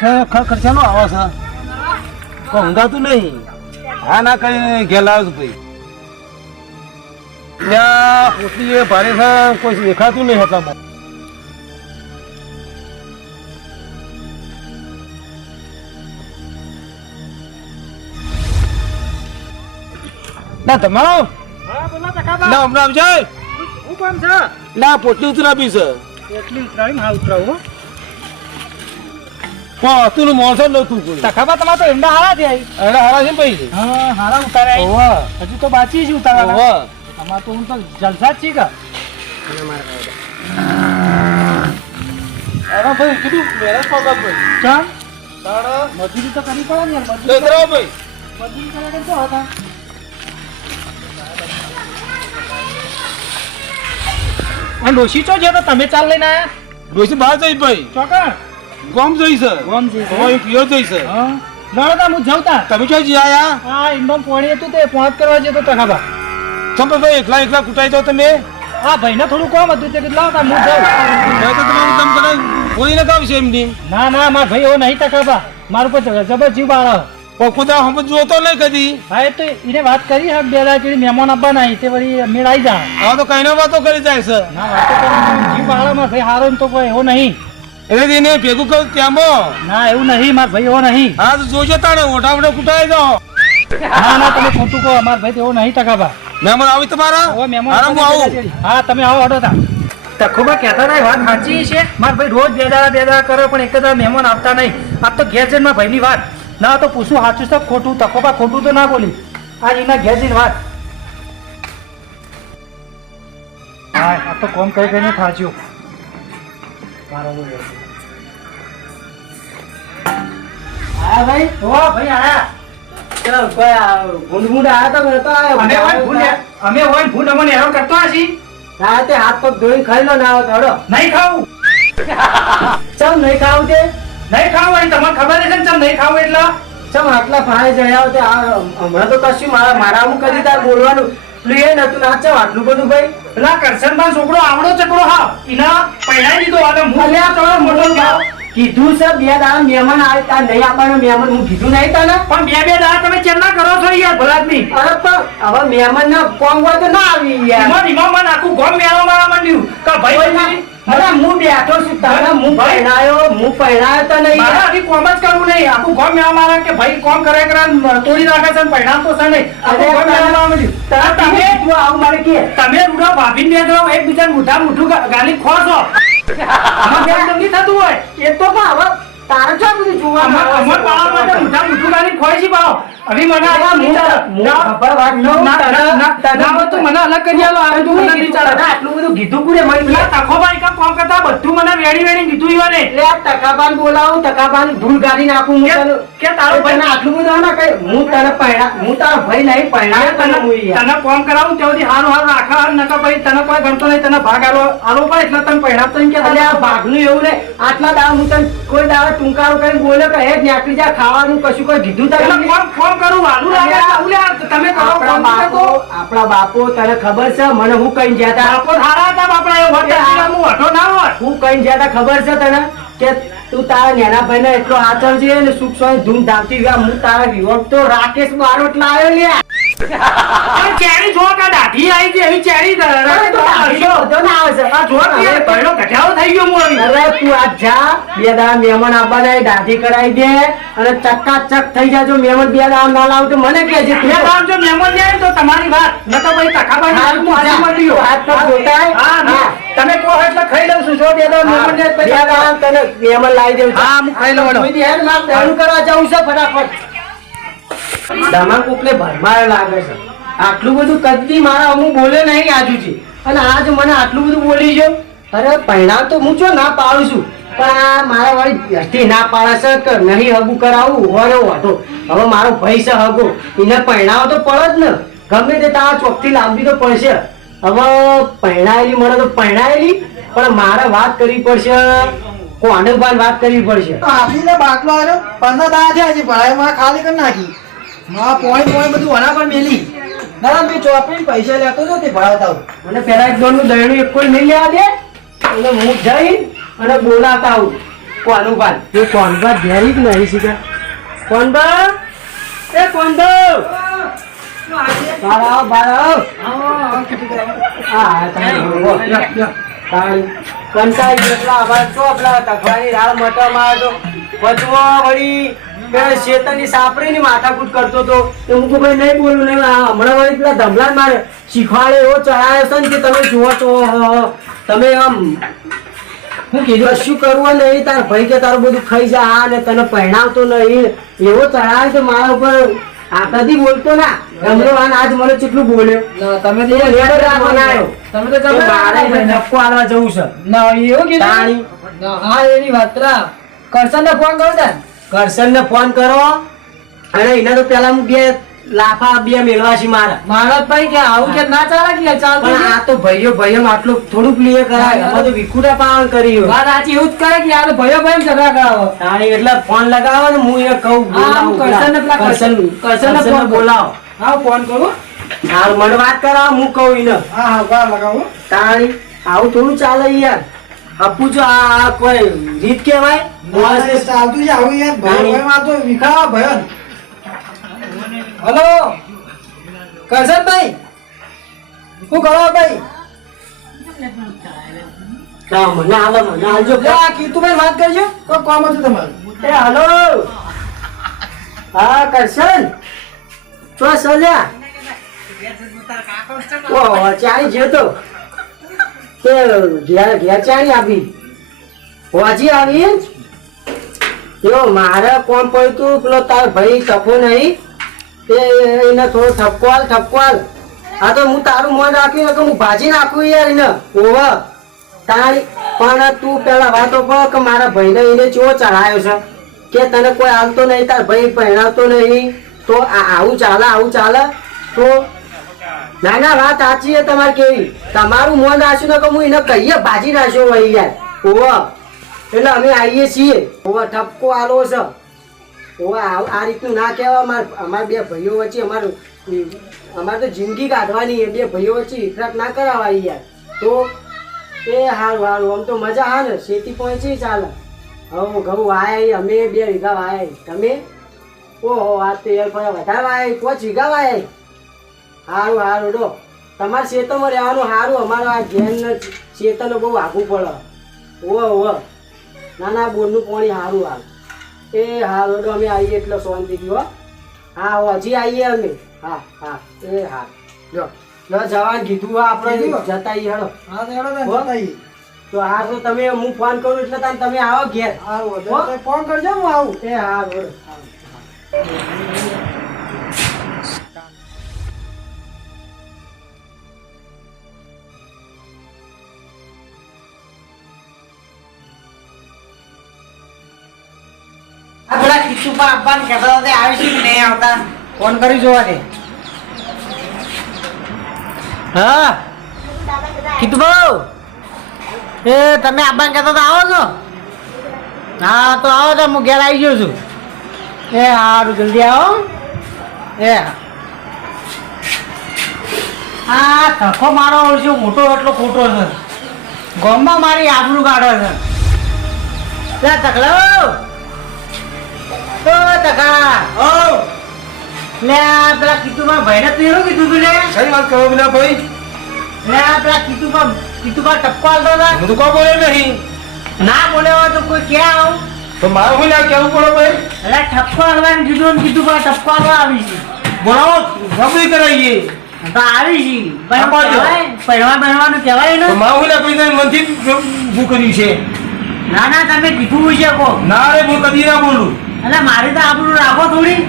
ખર્ચાનો આવે છે કોઈ ઊંઘાતું નહીં. હા ના કઈ ઘેલા છું ભાઈ ત્યાં પોટલી એ ભારે છે કોઈ દેખાતું નહીં હતા. ના તમારો ના હમણાં આવજે. હું કોણ છે? ના પોટલી ઉતરાવી છે. એટલી ઉતરાવી હા ઉતરાવું પણ હતું મોણસો નતું કોઈ. તખાબા તમારે તો એંડા હારા થયા. એના હારા છે ને ભાઈ. હા હારા ઉતાર્યા. ઓવા હજુ તો બાકી જ ઉતારવા. ઓવા અમાર તો હું તો જલસા જ છી કા. અરે ભાઈ કીધું મહેનત પકડ ભાઈ. ચાલ તારા મજૂરી તો કરવી પડે ને યાર. લેતરો ભાઈ. મજૂરી કરે કે શું હતા? આ ડોશી ચો જે તો તમે ચાલ લઈને આયા? ડોસી બહાર જઈ ભાઈ. ચોકણ ગોમ જઈ છે. ગોમ જઈ છે. ઓય પિયો જઈ છે. હા લડતા હું જવતા. તમે ક્યાં જી આયા? હા ઇન્ડોમ પોણી હતું તે પહોંચ કરવા જતો તખાબા. ચંપલ ભાઈ એકલા એકલા કુટાઈ જાવ તમે. હા ભાઈને થોડું કોમ હતું તે કીધું લાવતા હું જાઉં. મેં તો તમે તમ કને કોઈ ન કાવશે એમની. ના ના માર ભાઈ એવો નહીં તખાબા. મારું પર જબર જીવ બાળો. પોકુદા હમ જોતો નહીં કદી. હા એ તો એને વાત કરી હક બે રાત મહેમાન આવવાના તે વળી મેળ આવી જા. આ તો કઈ વાતો કરી જાય છે. ના વાતો કરી જીવ બાળો માર ભાઈ હારો તો કોઈ એવો નહીં. એટલે એને ભેગું કરું ત્યાંમાં. ના એવું નહીં માર ભાઈ એવો નહીં. હા તો જોજો તાણે ઓઢા ઓઢા કુટાઈ જાઓ. ના ના તમે ખોટું કહો માર ભાઈ એવો નહીં તખાબા. મહેમાન આવી તમારા? હવે મહેમાન હારા હું આવું. હા તમે આવો હડો તા. તખોબા કહેતા હતા વાત સાચી છે. માર ભાઈ રોજ બે દાડા કરે પણ એક જ મહેમાન આવતા નહીં. આ તો ઘેર જઈને માર ભાઈની વાત ના તો પૂછું સાચું છે ખોટું. તખોબા ખોટું તો ના બોલી. આજ એના ઘેર જઈને વાત. હા આ તો કોમ કરી કરીને થાચ્યો. હા ભાઈ વાહ ભાઈ આયા. ચલો કોઈ ભૂંડ આયા તો મેં તો અમે હોય ભૂંડ અમને હેરાન કરતો હશી. રાતે હાથ પગ ધોઈને ખાઈ લો ના આવે થોડો નહીં ખાવું ચમ નહીં ખાવું તે નહીં ખાવું હોય તમને ખબર છે ને ચમ નહીં ખાવું એટલે ચમ આટલા ફાય જયા તે હમણાં તો કશું મારા હું કરી તાર બોલવાનું પેલું એ નતું ના ચમ આટલું બધું ભાઈ પેલા કરશનભાઈ છોકરો આવડો ચકડો હા એના પૈણાઈ દીધો અને હું અલ્યા તો મોટો ભાવ કીધું છે બે દાડા મહેમાન આવે તાર નહીં આપવાનો મહેમાન હું કીધું નહીં તને પણ બે દાડા તમે ચેરના કરો છો યાર ભલાદમી. અરે પણ હવે મહેમાન ના કોમ હોય તો ના આવી યાર એમાં મને આખું ગોમ મેળવા મારા માંડ્યું કે ભાઈ અરે હું બેઠો છું તને હું પહેણાયો તને મારે આખી કોમ જ કરવું નહીં. આખું ગોમ મેળવા મારા કે ભાઈ કોમ કરે તોડી નાખે છે પૈણા તો છે નહીં. આખું ગોમ મેળવા માંડ્યું. તમે આવું મારે કે તમે રૂડા ભાભીને બે જણા એકબીજા મોઢું ગાલી ખો છો. આમાં ધ્યાન નથી થતું હોય એ તો પણ હવે તારે જો બધું જોવા અમર પાળા માટે મોઢું ગાલી ખોય છે ભાવ. હવે મને ખબર વાત મને અલગ કરી આલો આવે તું મને વિચાર આટલું બધું કીધું કુડે મળી તખોભાઈ કા કોમ કરતા બધું મને વેડી કીધું ઈવાને એટલે આ ટકાબાન બોલાવું ટકાબાન ધૂળ ગાડી નાખું કે તારો ભાઈ આટલું બધું ના કઈ હું તને પહેણા હું તારો ભાઈ નહીં પહેણાયો તને કોમ કરાવું ત્યાંથી હારું રાખા નકા ભાઈ તને કોઈ ગણતો નહીં તને ભાગ આલો પડે એટલે તને પહેણાવતો નહીં કે એટલે આ ભાગનું એવું ને આટલા દાવા હું તને કોઈ દાવા ટૂંકારો કરીને બોલે કે હે નાખી જા ખાવાનું કશું કોઈ કીધું તને કોમ કરું વાલું લાગે તમે કરો આપણા બાપો તને ખબર છે મને હું કઈ ગયા તા બાપો સારા હતા બાપડા એવું હું હઠો ના હોય હું કઈ ગયા તા ખબર છે તને કે તું તારા નેના ભાઈ ને એટલો આચર છે ને સુખ સ્વાય ધૂમ ધામતી હું તારા વિવક તો રાકેશ બારોટ લાવ્યો લ્યા ચેરી જો કા દાઢી આવી છે એવી ચેરી ઘટાડો થઈ ગયો હું અરે તું આ જા બે દાડા મહેમાન આવવાના દાઢી કરાવી દે અને ચકાચક થઈ જાય જો મહેમાન બે દાડા ના લાવ તો મને કે છે બે દાડા જો મહેમાન જાય તો તમારી વાત ન તો ભાઈ તખાભાઈ હાથ પગ ધોતાય હા તમે કહો એટલે ખાઈ લઉં છું જો બે દાડા મહેમાન જાય બે દાડા તને મહેમાન લાવી દેવું હા હું ખાઈ લઉં કરવા જાઉં છે ફટાફટ દમા કોકને ભરમાયો લાગે છે આટલું બધું કદી મારા અમુક બોલ્યો નહીં આજુજી અને આજ મને આટલું બધું બોલી ગયો અરે પહેણા તો હું છો ના પાડું છું પણ આ મારા વાળી વ્યક્તિ ના પાડે છે કે નહીં હગું કરાવું હોરે વાટો હવે મારો ભાઈ છે હગો એને પહેણાવો તો પડે જ ને ગમે તે તારા ચોકથી લાવવી તો પડશે હવે પહેણાયેલી મને તો પહેણાયેલી પણ મારે વાત કરવી પડશે કોને વાત કરવી પડશે આપીને બાટલો આવ્યો 15 દાડા થયા છે ભરાઈમાં ખાલી કરી નાખી હા પોણી બધું વના પર મેલી ના મેં ચોપડીને પૈસા લેતો હતો તે ભરાવતા આવું મને પેલા એક દોડનું દહીણું એક કોઈ નહીં લેવા દે એટલે હું જઈ અને બોલાતા આવું કોનું પાન એ કોનબા ઘેરી જ નહીં શીખા કોનબા એ કોનબા બાર આવ હા કંટાળી જેટલા આભાર છો આપલા તકવાની રાળ મટા મારતો વચવો વળી શેતરની સાપરીની માથાકૂટ કરતો તો હું તો ભાઈ નહીં બોલું નહીં હમણાં વળી પેલા ધમલા મારે શીખવાડે એવો ચડાયો છે ને કે તમે જુઓ તો તમે આમ હું કીધું કશું કરવું નહીં તાર ભાઈ કે તારું બધું ખાઈ જા હા ને તને પહેણાવતો નહીં એવો ચડાયો તો મારા ઉપર આતાથી બોલતો ના ગમલો આજ મને કેટલું બોલ્યો તમે તો બનાવ્યો તમે તો નફકો આલવા જવું છે ના એવું કીધું હા એની વાત કરશન ને ફોન કરો કરશન ને ફોન કરો અને એને તો પેલા હું બે લાફા બે મેળવાશી મારા ભાઈ કે આવું કે ના ચાલે કે ચાલતું પણ આ તો ભાઈઓ આટલું થોડું ક્લિયર કરાય અમે તો વિખુટા પાવન કર્યું વાત સાચી એવું જ કરે કે યાર ભાઈઓ ઝઘડા કરાવો તાણી એટલે ફોન લગાવો ને હું એને કહું કરશન ને બોલાવો હા ફોન કરું હા મને વાત કરાવો હું કહું એને હા વાર લગાવો તાણી આવું થોડું ચાલે યાર આપું છો આ કોઈ રીત કહેવાય ચાલતું છે આવું યાર ભાઈ માં તો વિખાવા ભયન હલો કરશનભાઈ શું કરો ભાઈ મને હાલજો કીર્તુભાઈ વાત કરજો કોઈ કામ હતું તમારું એ હલો હા કરશન ચો સલ્યા ઓ ચાણી જતો તે ઘેર ચાણી આપી હોજી આવી જો મારે કોમ પડ્યું તું પેલો તાર ભાઈ ટપો નહીં એને થોડો ઠપકો આ તો હું તારું મન રાખ્યું ને કે હું ભાજી નાખું યાર એને ઓવા તારી પણ તું પેલા વાતો પર કે મારા ભાઈને એને ચો ચડાયો છે કે તને કોઈ આવતો નહીં તાર ભાઈ પહેણાવતો નહીં તો આવું ચાલે તો ના વાત સાચી છે તમારે કેવી તમારું મન રાખ્યું ને કે હું એને કહીએ ભાજી નાખ્યો ભાઈ યાર ઓવા એટલે અમે આવીએ છીએ ઓવા ઠપકો આલો છે આ રીતનું ના કહેવા અમારા બે ભાઈઓ વચ્ચે અમારે તો જિંદગી કાઢવાની બે ભાઈઓ વચ્ચે ઇફરાક ના કરાવાય યાર તો એ હારું આમ તો મજા હા ને શેતી પહોંચી ચાલે હવે ઘઉં વાય અમે 2 વીઘા વાય તમે ઓહો આ તો યાર વધારે વાય 5 વીઘા વાય હારું ડો તમારે શેતરમાં રહેવાનું સારું અમારે આ ઘેર શેતરને બહુ આઘું પડે ના બોરનું પાણી સારું આવે એ હાલો અમે આવીએ એટલે શાંતિ થયો હા હજી આવીએ અમે હા એ હા જો જવાન કીધું આપણે જતા હેડો તો હા તો તમે હું ફોન કરું એટલે તમે આવો ઘેર ફોન કરજો હું આવું એ હા બરોબર ફોન કરી જોવા દે હા કીધું બહુ એ તમે આબાન કહેતા તો આવો છો હા તો આવો તો હું ઘેર આવી ગયો છું એ સારું જલ્દી આવો એ હા ધક્કો મારો ઓળખ્યો મોટો એટલો ખોટો છે ગામમાં મારી આબરૂ કાઢો છે લે તકલો તો તકા લે પેલા કીધું ભાઈને તું એવું કીધું તું લે કઈ વાત કરો પેલા ભાઈ લે પેલા કીધું ટપકો આલતો હતા હું તો કોઈ બોલે નહીં ના બોલે હોય તો કોઈ ક્યાં આવું તો મારે શું લ્યા કેવું પડે ભાઈ એટલે ટપકો આલવાનું કીધું ને કીધું પણ ટપકો આલવા આવી છે બોલાવો રબડી કરાવીએ તો આવી છે પહેરવાનું કહેવાય ને તો મારે શું લ્યા કોઈ મનથી ઊભું કર્યું છે ના તમે કીધું છે કો ના રે હું કદી ના બોલું એટલે મારી તો આબરૂ રાખો થોડી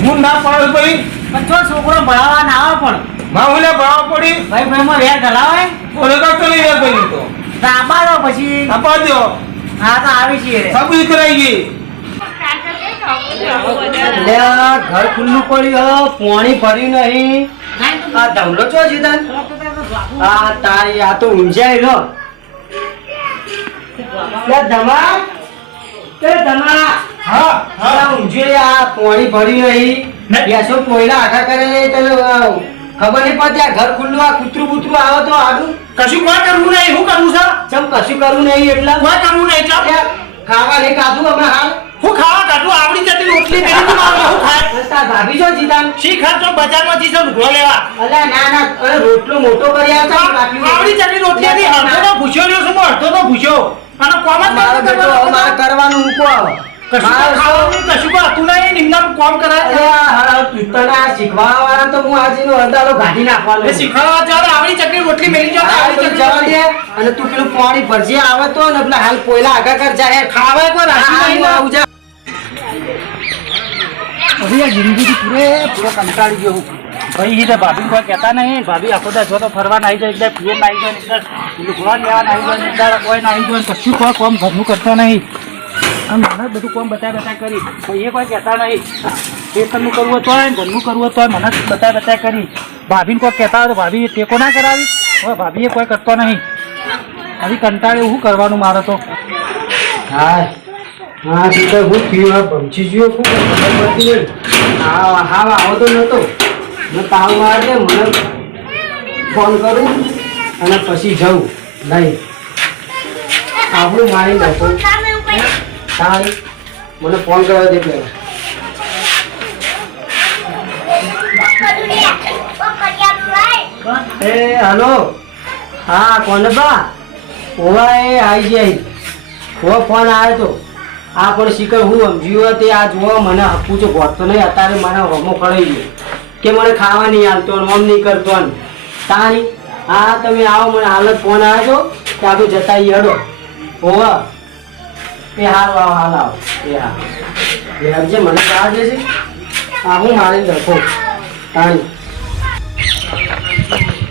હું ના પાડું ભાઈ પણ જો છોકરો ભણાવવા ના આવે પણ માં હું લ્યા ભણાવ પડી ભાઈમાં વેર ગલાવાય બોલે કાઢતો નહીં યાર ભાઈ તો આપા દો પછી આપા દો હા તો આવી છીએ રબડી કરાવીએ ઘર ખુલ્લું પડ્યું પાણી ભર્યું નહીં આ ધમલો ચો જીતન આ તારી આ તો ઊંઝાઈ લો ધમા હા ઊંઝે આ પાણી ભર્યું નહીં બેસો કોયલા આખા કરે તને ખબર નહીં પડતી આ ઘર ખુલ્લું આ કૂતરું બૂતરું આવે તો આડું કશું કોઈ કરવું નહીં, શું કરવું છે? ચમ કશું કરવું નહીં એટલે કોઈ કરવું નહીં, ચાલ. ખાવા નહીં ખાધું હમણાં હાલ હું ખાવા કાઢું આવડી જતી રોટલી મેલી તું મારે હું ખાય અને તાર ભાભી જો જીતાન શી ખાતો બજારમાં જઈશ લુગડો લેવા અલ્યા ના ના અરે રોટલો મોટો કરી આવતા બાકી આવડી જતી રોટલી હતી અડધો તો ભૂસ્યો રહ્યો છું અડધો તો ભૂસ્યો અને કોમ જ મારો નહોતો બેટો કરવાનો. મારે કરવાનું મૂકો આવો કશું તો ખાવાનું કશું તો હતું નહીં નિમ્નાનું કોમ કરાય અરે તને આ શીખવાડવા વાળા તો હું આજે નો અડધાલો કાઢી નાખવાનો એ શીખવાડવા જાવ આવડી ચટણી રોટલી મેલી જાવ આ આવડી તો જવા ચટણી દે અને તું પેલું પાણી ભરજે આવે તો ને પેલા હાલ પોયલા આગા કર જાય ખાવા કોઈ રાશી હા, નહીં હું ને. આવું જા હવે આ જિંદગીથી પૂરો કંટાળી ગયો હું ભાઈ એ તો ભાભી કોઈ કહેતા નહીં ભાભી આખો દા જો તો ફરવા નાઈ જાય એકદમ પીએ નાઈ જાય એકદમ લુગડા લેવા નાઈ જાય એકદમ કોઈ નાઈ જાય કશું કોઈ કોમ ઘરનું કરતો નહીં અને મને બધું કોમ બતાય કરી ભાઈ એ કોઈ કહેતા નહીં ખેતરનું કરવું તો હોય ઘરનું કરવું તો મને બતાય કરી ભાભીને કોઈ કહેતા હોય તો ભાભી ટેકો ના કરાવી હવે ભાભીએ કોઈ કરતો નહીં હવે કંટાળે શું કરવાનું મારે તો હા હા તું તો હું થયું આ ભમચી ગયો ખૂબ ખબર પડતી નહીં હા હા આવો તો નહોતો મેં તાવ મારે મને ફોન કરું અને પછી જવું નહીં આપણું મારી નાખો તારી મને ફોન કરવા દે પહેલા એ હલો હા કોણ બા ઓવા એ આવી જાય ઓ ફોન આવ્યો તો આ પણ શીખર હું સમજ્યું તે આ જોવા મને હપું છો ગોતતો નહીં અત્યારે મને હમો ખડાઈ ગયો કે મને ખાવા નહીં આવતો ને આમ નહીં કરતો ને તારી હા તમે આવો મને હાલ જ ફોન આવ્યો છો કે આપણે જતા ઈ હડો ઓવા એ હાલ આવો હાલ આવો એ હા એ હરજે મને કહા દે છે આ હું મારી દખો તારી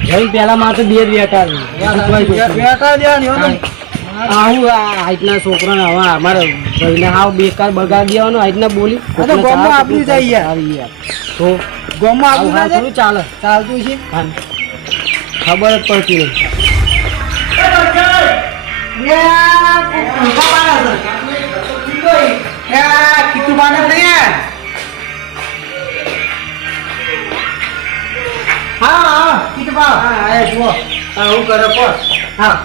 ભાઈ પેલા મારે બે બેટા આવું આ હાઈટના છોકરાને હવે અમારે ભાઈને હાવ બેકાર બગાડી દેવાનો હાઈટના બોલી આપલું જાય આવી યાર તો ગોમમાં આવું ના થોડું ચાલે ચાલતું છે હા. ખબર જ પડતી નહીં હા આયા જુઓ હા હું કરે પર હા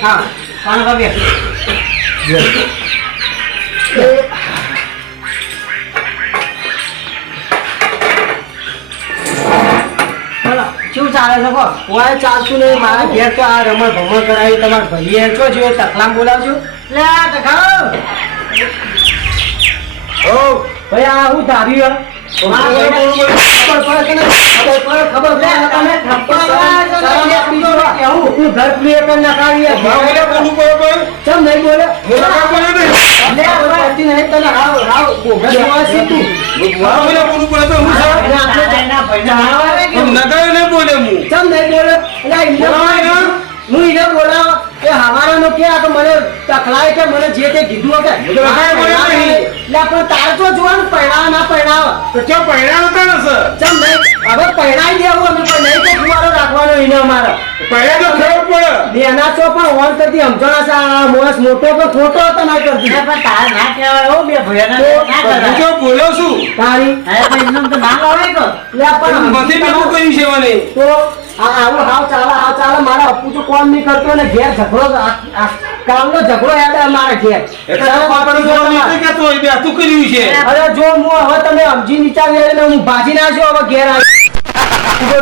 હા પાણી ભાભી શું ચાલે છે કો કોઈ ચાલતું નહીં મારા ઘેર તો આ રમણ ભમણ કરાવી તમારા ભાઈએ છો જો તકલામ બોલાવજો લે તખાવ ઓ ભાઈ આ હું ધાર્યું હું એને બોલાવો કે હવારાનો કે આ તો મને તકલાય કે મને જે તે કીધું કે એટલે પણ તારે તો જોવાનું પહેરાવ ના પહેરાવ તો ક્યાં પહેર્યા હતા ને સર ચમ નહીં હવે પહેરાઈ દેવું અમે પણ નહીં તો ફુવારો રાખવાનો એને અમારે પહેર્યા તો ખબર પડે એના છો પણ ઓન કરતી સમજણા છે આ મોસ મોટો તો ખોટો તો ના કરતી પણ તારે ના કહેવાય હો બે ભૈયાના ના હું કરાય. તો બોલ્યો છું તારી અરે પણ એમને તો ના લાવાય તો લે પણ નથી મેં કહ્યું છે મને તો આવું હાવ ચાલે મારા અપ્પુ તો કોણ નહીં કરતો ને ઘેર ઝઘડો કામનો ઝઘડો યાદ મારા ઘેર એટલે પાપડું જોવા નથી કહેતો હોય બે તું કર્યું છે અરે જો હું હવે તમે સમજી વિચારી ને હું ભાજી નાખ્યો હવે ઘેર આવી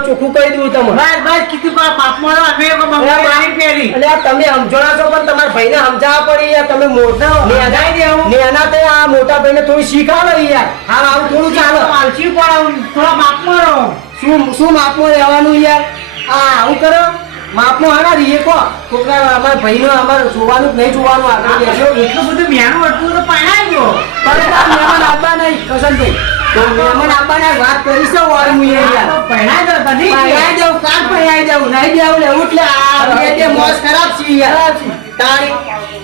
ચોખ્ખું કહી દઉં તમને બસ બસ કીધું પણ પાપમાં અમે બંગલા પાણી પહેરી એટલે આ તમે સમજણા છો પણ તમારા ભાઈને સમજાવવા પડી યાર તમે મોટા નેના તે આ મોટા ભાઈને થોડું શીખાડો યાર હા આવું થોડું ચાલો આલસી પણ થોડા માપમાં રહો શું માપમાં રહેવાનું યાર આ આવું કરો માપમાં હારા રહીએ કો કોકના અમારા ભાઈનો અમારે જોવાનું નહીં જોવાનું આગળ બેસો એટલું બધું મેણું હતું તો પહેરાઈ ગયો પણ આ મહેમાન આપવા નહીં કસનભાઈ તો મહેમાન આપવાના વાત કરીશ તો વાર હું યાર પહેરાઈ ગયો બધી પહેરાઈ જાઉં કાલ પહેરાઈ જાઉં નહીં દેવું લેવું એટલે આ બે મોસ ખરાબ છે યાર તારી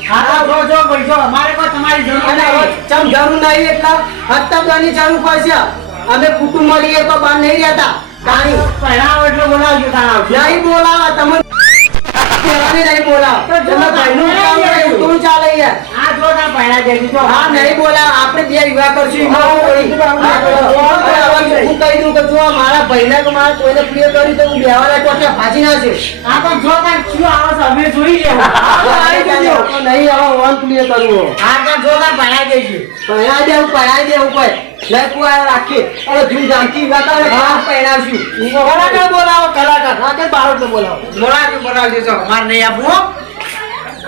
હા તો જો પૈસો અમારે કોઈ તમારી જરૂર અને હવે નહીં ચમ જરૂર નહીં એટલા હપ્તાની જરૂર પડશે અમે કુટુંબ મળીએ તો બહાર નહીં રહેતા તારી પહેરાવો એટલે બોલાવજો તારા નહીં બોલાવા તમે નહીં બોલાવ તમે ભાઈનું કામ કરે તું ચાલે યાર આ જો ના પહેરા દેજો તો હા નહીં બોલાવ આપણે બે વિવાહ કરશું એમાં હું હું કહી દઉં કે જો આ મારા ભાઈને કે મારા કોઈને પ્રિય કર્યું તો હું બેવાના કોઠા ભાજી નાખીશ. આ તો જો કાંઈ શું આવે છે અમે જોઈ લેવું તો નહીં હવે વન પ્રિય કરવું. આ તો જો કાંઈ ભણાઈ દઈશું પૈણા દેવું કોઈ લઈ કુવા રાખીએ અને ધૂમ જામથી વાતાવરણ ખાસ પહેરાવશું. કલાકાર બોલાવો કલાકાર રાતે બાળકને બોલાવો. બોલાવજો બોલાવજો મારે નહીં આપવું હો.